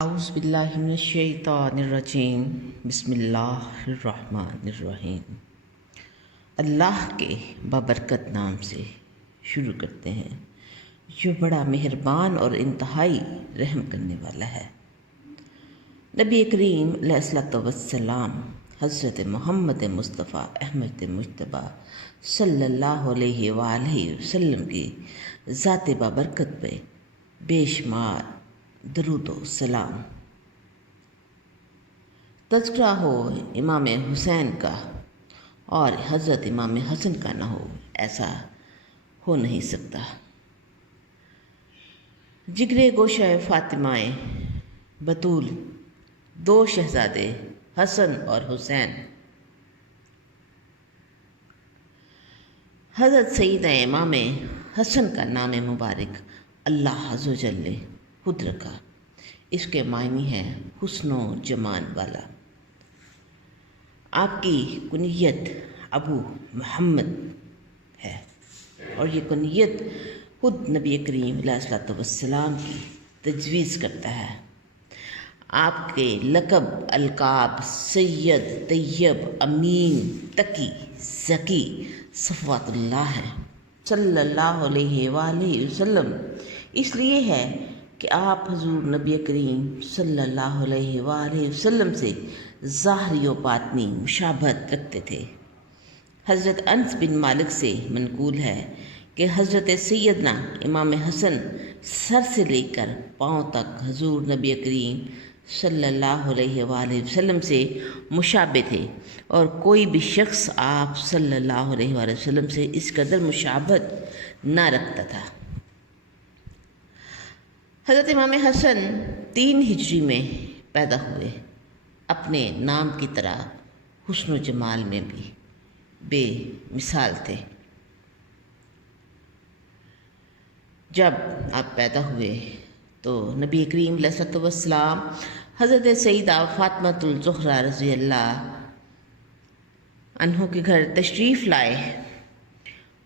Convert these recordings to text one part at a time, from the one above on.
اعوذ باللہ من الشیطان الرجیم بسم اللہ الرحمن الرحیم۔ اللہ کے بابرکت نام سے شروع کرتے ہیں جو بڑا مہربان اور انتہائی رحم کرنے والا ہے۔ نبی کریم علیہ الصلوۃ والسلام حضرت محمد مصطفیٰ احمد مجتبیٰ صلی اللہ علیہ وآلہ وسلم کی ذات بابرکت پہ بے شمار درود و سلام۔ تذکرہ ہو امام حسین کا اور حضرت امام حسن کا نہ ہو، ایسا ہو نہیں سکتا۔ جگرے گوشہ فاطمہ بطول، دو شہزادے حسن اور حسین۔ حضرت سیدہ امام حسن کا نام مبارک اللہ عز و جل نے خود رکھا۔ اس کے معنی ہے حسن و جمال والا۔ آپ کی کنیت ابو محمد ہے اور یہ کنیت خود نبی کریم علیہ الصلوۃ والسلام کی تجویز کرتا ہے۔ آپ کے لقب القاب سید، طیب، امین، تقی، ذکی، صفوت اللہ ہیں صلی اللہ علیہ وآلہ وسلم۔ اس لیے ہے کہ آپ حضور نبی کریم صلی اللہ علیہ وآلہ وسلم سے ظاہری و باطنی مشابہت رکھتے تھے۔ حضرت انس بن مالک سے منقول ہے کہ حضرت سیدنا امام حسن سر سے لے کر پاؤں تک حضور نبی کریم صلی اللہ علیہ وآلہ وسلم سے مشابہ تھے، اور کوئی بھی شخص آپ صلی اللہ علیہ وآلہ وسلم سے اس قدر مشابہت نہ رکھتا تھا۔ حضرت امام حسن 3 ہجری میں پیدا ہوئے۔ اپنے نام کی طرح حسن و جمال میں بھی بے مثال تھے۔ جب آپ پیدا ہوئے تو نبی کریم علیہ الصلوۃ والسلام حضرت سیدہ فاطمۃ الزہرا رضی اللہ عنہ کے گھر تشریف لائے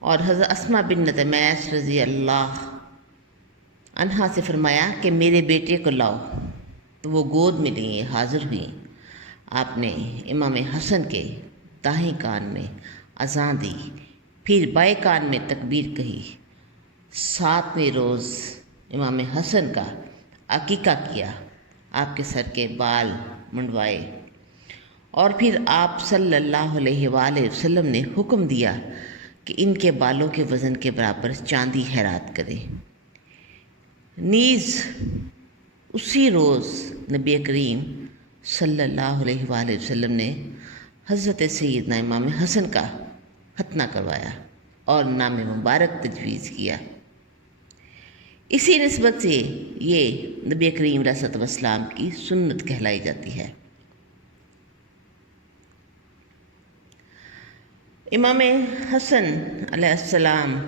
اور حضرت اسماء بنت عمیس رضی اللہ عنہا سے فرمایا کہ میرے بیٹے کو لاؤ، تو وہ گود میں لیے حاضر ہوئیں۔ آپ نے امام حسن کے دائیں کان میں اذان دی، پھر بائیں کان میں تکبیر کہی۔ 7ویں روز امام حسن کا عقیقہ کیا، آپ کے سر کے بال منڈوائے، اور پھر آپ صلی اللہ علیہ وآلہ وسلم نے حکم دیا کہ ان کے بالوں کے وزن کے برابر چاندی خیرات کرے۔ نیز اسی روز نبی کریم صلی اللہ علیہ وآلہ وسلم نے حضرت سیدنا امام حسن کا ختنہ کروایا اور نام مبارک تجویز کیا۔ اسی نسبت سے یہ نبی کریم علیہ الصلوۃ والسلام کی سنت کہلائی جاتی ہے۔ امام حسن علیہ السلام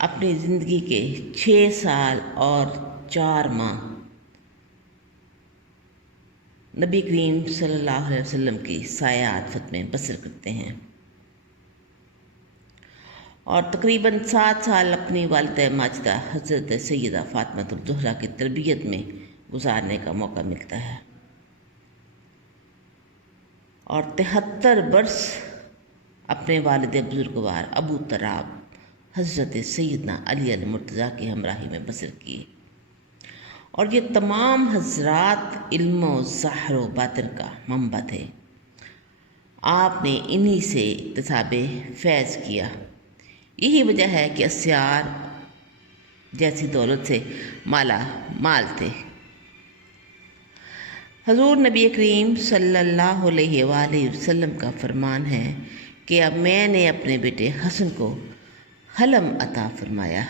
اپنی زندگی کے 6 سال اور 4 ماہ نبی کریم صلی اللہ علیہ وسلم کی سایہ عاطفت میں بسر کرتے ہیں، اور تقریباً 7 سال اپنی والدہ ماجدہ حضرت سیدہ فاطمۃ الزہرا کی تربیت میں گزارنے کا موقع ملتا ہے، اور 73 برس اپنے والد بزرگوار ابو تراب حضرت سیدنا علی المرتضیٰ کی ہمراہی میں بسر کیے۔ اور یہ تمام حضرات علم و ظاہر و باطن کا منبع تھے۔ آپ نے انہی سے اکتساب فیض کیا۔ یہی وجہ ہے کہ اسیار جیسی دولت سے مالا مال تھے۔ حضور نبی کریم صلی اللہ علیہ وآلہ وسلم کا فرمان ہے کہ اب میں نے اپنے بیٹے حسن کو حلم عطا فرمایا۔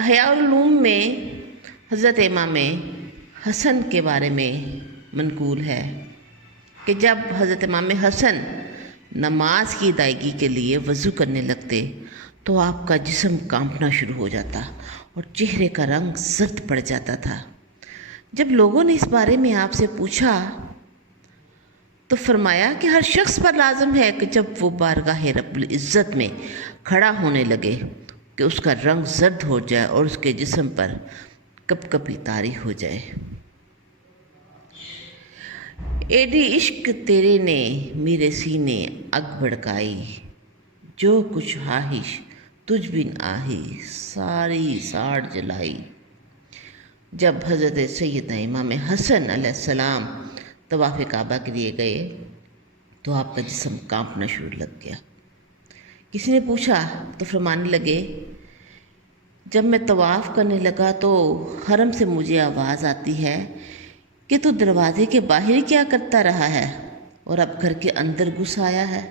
احیاء العلوم میں حضرت امام حسن کے بارے میں منقول ہے کہ جب حضرت امام حسن نماز کی ادائیگی کے لیے وضو کرنے لگتے تو آپ کا جسم کانپنا شروع ہو جاتا اور چہرے کا رنگ زرد پڑ جاتا تھا۔ جب لوگوں نے اس بارے میں آپ سے پوچھا تو فرمایا کہ ہر شخص پر لازم ہے کہ جب وہ بارگاہ رب العزت میں کھڑا ہونے لگے کہ اس کا رنگ زرد ہو جائے اور اس کے جسم پر کب کبھی طاری ہو جائے۔ ایڈی عشق تیرے نے میرے سینے اگ بھڑکائی، جو کچھ خواہش تجھ بن آہی ساری ساڑ جلائی۔ جب حضرت سیدنا امام حسن علیہ السلام طواف کعبہ کے لیے گئے تو آپ کا جسم کانپنا شروع لگ گیا۔ کسی نے پوچھا تو فرمانے لگے، جب میں طواف کرنے لگا تو حرم سے مجھے آواز آتی ہے کہ تو دروازے کے باہر کیا کرتا رہا ہے اور اب گھر کے اندر گھس آیا ہے۔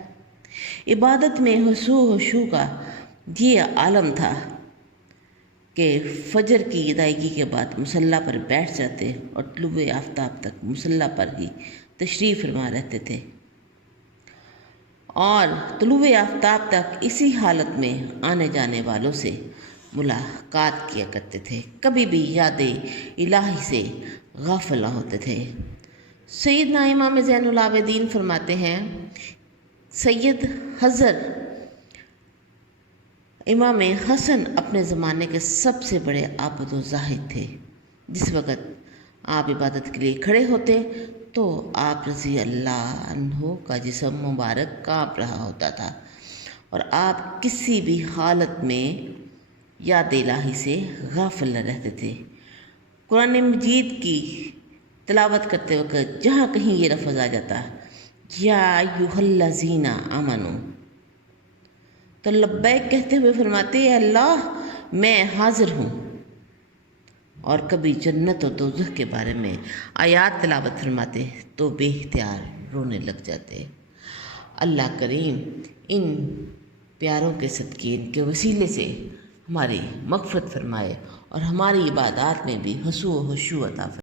عبادت میں خشوع کا یہ عالم تھا کہ فجر کی ادائیگی کے بعد مصلی پر بیٹھ جاتے اور طلوع آفتاب تک مصلی پر ہی تشریف فرما رہتے تھے، اور طلوع آفتاب تک اسی حالت میں آنے جانے والوں سے ملاقات کیا کرتے تھے، کبھی بھی یاد الہی سے غافل نہ ہوتے تھے۔ سیدنا امام زین العابدین فرماتے ہیں، سید حضرت امام حسن اپنے زمانے کے سب سے بڑے عابد و زاہد تھے۔ جس وقت آپ عبادت کے لیے کھڑے ہوتے تو آپ رضی اللہ عنہ کا جسم مبارک کانپ رہا ہوتا تھا، اور آپ کسی بھی حالت میں یاد الہی سے غافل نہ رہتے تھے۔ قرآن مجید کی تلاوت کرتے وقت جہاں کہیں یہ لفظ آ جاتا، یا ایھا الذین آمنوا، تو لبیک کہتے ہوئے فرماتے، اے اللہ میں حاضر ہوں، اور کبھی جنت و دوزخ کے بارے میں آیات تلاوت فرماتے تو بے اختیار رونے لگ جاتے۔ اللہ کریم ان پیاروں کے صدقے، ان کے وسیلے سے ہماری مغفرت فرمائے اور ہماری عبادات میں بھی خشوع و خشوع عطا فرمائے۔